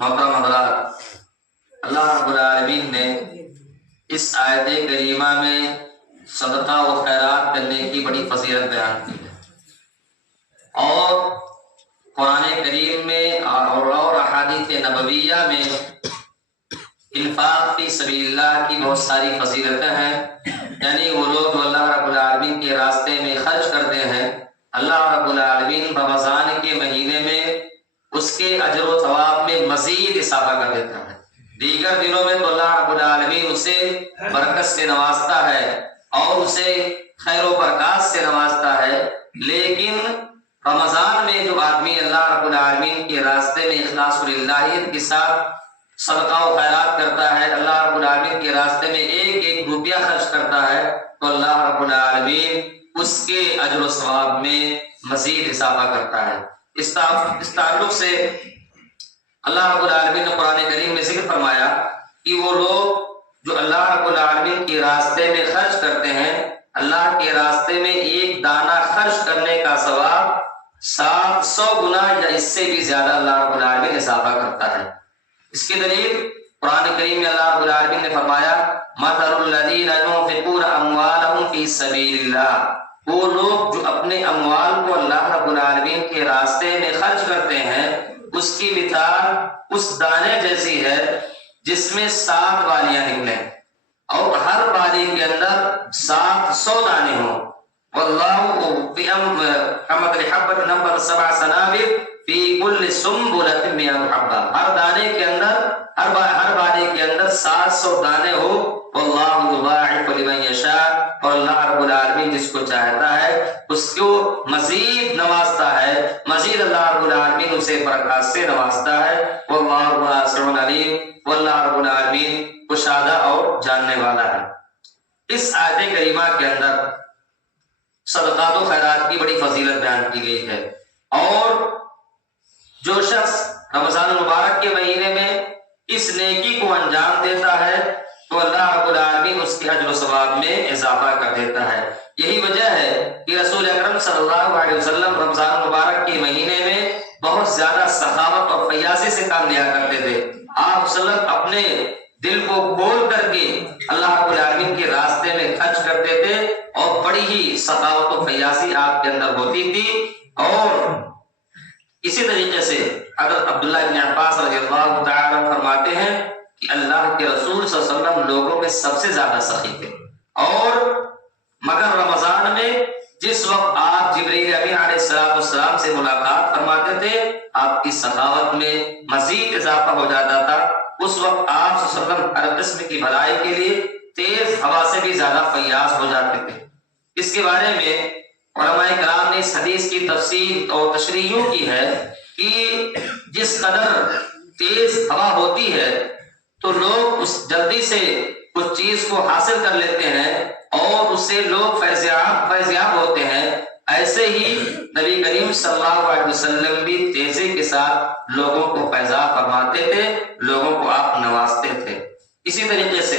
محترم حضرات، اللہ رب العالمین نے اس آیت کریمہ میں صدقہ و خیرات کرنے کی بڑی فضیلت بیان کی ہے، اور قرآن کریم میں اور احادیث نبویہ میں انفاق فی سبیل اللہ کی بہت ساری فضیلتیں ہیں۔ یعنی وہ لوگ جو اللہ رب العالمین کے راستے میں خرچ کرتے ہیں، اللہ رب العالمین رمضان کے مہینے میں اس کے اجر و ثواب میں مزید اضافہ کر دیتا ہے۔ دیگر دنوں میں تو اللہ رب العالمین اسے برکت سے نوازتا ہے اور اسے خیر و برکات سے نوازتا ہے، لیکن رمضان میں جو آدمی اللہ رب العالمین کے راستے میں اخلاص للہیت کے ساتھ صدقہ و خیرات کرتا ہے، اللہ رب العالمین کے راستے میں ایک ایک روپیہ خرچ کرتا ہے، تو اللہ رب العالمین اس کے اجر و ثواب میں مزید اضافہ کرتا ہے۔ اس تعلق سے اللہ رب العالمین نے قرآن کریم میں ذکر فرمایا کہ وہ لوگ جو اللہ رب العالمین کے راستے میں خرچ کرتے ہیں، اللہ کے راستے میں ایک دانہ خرچ کرنے کا ثواب 700 گنا یا اس سے بھی زیادہ اللہ رب العالمین اضافہ کرتا ہے۔ اس کی دلیل قرآن کریم میں اللہ رب العالمین نے فرمایا مثل الذین ينفقون اموالهم فی سبیل اللہ، وہ لوگ جو اپنے اموال کو اللہ رب العالمین کے راستے میں خرچ کرتے ہیں، اس کی مثال اس دانے جیسی ہے جس میں 7 بالیاں نکلیں اور ہر بالی کے اندر 700 دانے ہوں۔ واللہ کمثل حبۃ نبت 7 سنابل فی کل سنبلۃ 100 حبہ، ہر دانے کے اندر ہر بالی کے اندر 700 دانے ہو۔ واللہ یضاعف لمن یشاء، اور اللہ رب العالمین جس کو چاہتا ہے اس کو مزید نوازتا ہے، مزید اللہ رب العالمین اسے برکات سے نوازتا ہے۔ واللہ واسع علیم، واللہ رب العالمین کشادہ اور جاننے والا ہے۔ اس آیت کریمہ کے اندر صدقات و خیرات کی بڑی فضیلت بیان کی گئی ہے، اور جو شخص رمضان المبارک کے مہینے میں اس نیکی کو انجام دیتا ہے تو اللہ رب العالمین اس کے اجر و ثواب میں اضافہ کر دیتا ہے۔ یہی وجہ ہے کہ رسول اکرم صلی اللہ علیہ وسلم رمضان المبارک کے مہینے میں بہت زیادہ سخاوت اور فیاضی سے کام لیا کرتے تھے۔ آپ صلی اللہ علیہ وسلم اپنے دل کو کھول کر کے اللہ رب العالمین کے راستے میں خرچ کرتے تھے، اور بڑی ہی سخاوت و فیاضی آپ کے اندر ہوتی تھی۔ اور اسی طریقے سے حضرت عبداللہ بن عباس رضی اللہ تعالی عنہ فرماتے ہیں کہ اللہ کے رسول صلی اللہ علیہ وسلم لوگوں میں سب سے زیادہ سخی تھے، اور مگر رمضان میں جس وقت آپ جبرائیل امین علیہ السلام سے ملاقات فرماتے تھے، آپ کی سخاوت میں مزید اضافہ ہو جاتا تھا۔ اس وقت آپ صلی اللہ علیہ وسلم ہر قسم کی بھلائی کے لیے تیز ہوا سے بھی زیادہ فیاض ہو جاتے تھے۔ اس کے بارے میں علماء کرام نے اس حدیث کی تفسیر اور تشریح یوں کی ہے کہ جس قدر تیز ہوا ہوتی ہے تو لوگ اس جلدی سے اس چیز کو حاصل کر لیتے ہیں اور اس سے لوگ فیضیاب ہوتے ہیں، ایسے ہی نبی کریم صلی اللہ علیہ وسلم بھی تیزی کے ساتھ لوگوں کو فیضاب فرماتے تھے، لوگوں کو آپ نوازتے تھے۔ اسی طریقے سے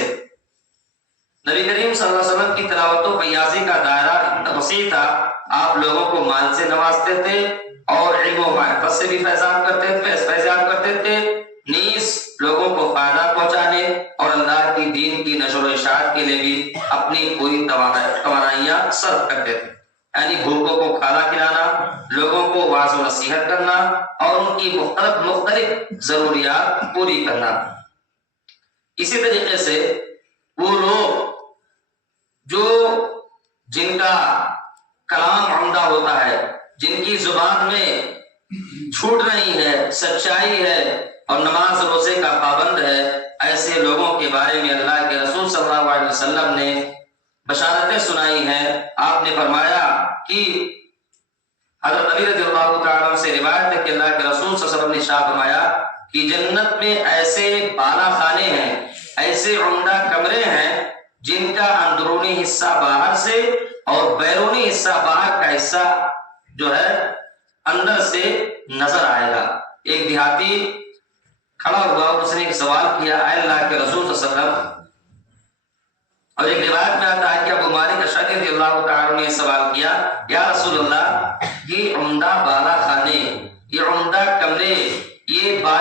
نبی کریم صلی اللہ علیہ وسلم کی تلاوت و فیاضی کا دائرہ اتنا وسیع تھا، آپ لوگوں کو مال سے نوازتے تھے اور علم و معرفت سے بھی فیضاب کرتے تھے، نیز لوگوں کو فائدہ پہنچانے اور اللہ کی دین کی نشر و اشاعت کے لیے بھی اپنی پوری توانائیاں صرف کرتے تھے۔ یعنی بھوکوں کو کھانا کھلانا، لوگوں کو واعظ و نصیحت کرنا اور ان کی مختلف ضروریات پوری کرنا۔ اسی طریقے سے وہ لوگ جن کا کلام عمدہ ہوتا ہے، جن کی زبان میں جھوٹ نہیں ہے، سچائی ہے اور نماز روزے کا پابند ہے، ایسے لوگوں کے بارے میں اللہ کے رسول صلی اللہ علیہ وسلم نے بشارتیں سنائی ہیں۔ آپ نے فرمایا کہ حضرت علی رضی اللہ تعالیٰ عنہ سے روایت ہے کہ اللہ کے رسول صلی اللہ علیہ وسلم نے ارشاد فرمایا کہ جنت میں ایسے بالا خانے ہیں، ایسے عمدہ کمرے ہیں جن کا اندرونی حصہ باہر سے اور بیرونی حصہ باہر کا حصہ جو ہے اندر سے نظر آئے گا۔ ایک دیہاتی کھڑا ہوا اور اس نے ایک سوال کیا، اے اللہ کے رسول صلی اللہ علیہ وسلم، اور ایک روایت میں آتا ہے کہ ابو مالک اشعری رضی اللہ تعالیٰ نے سوال کیا، یا رسول اللہ، یہ عمدہ بالا خانے، یہ عمدہ کمرے، یہ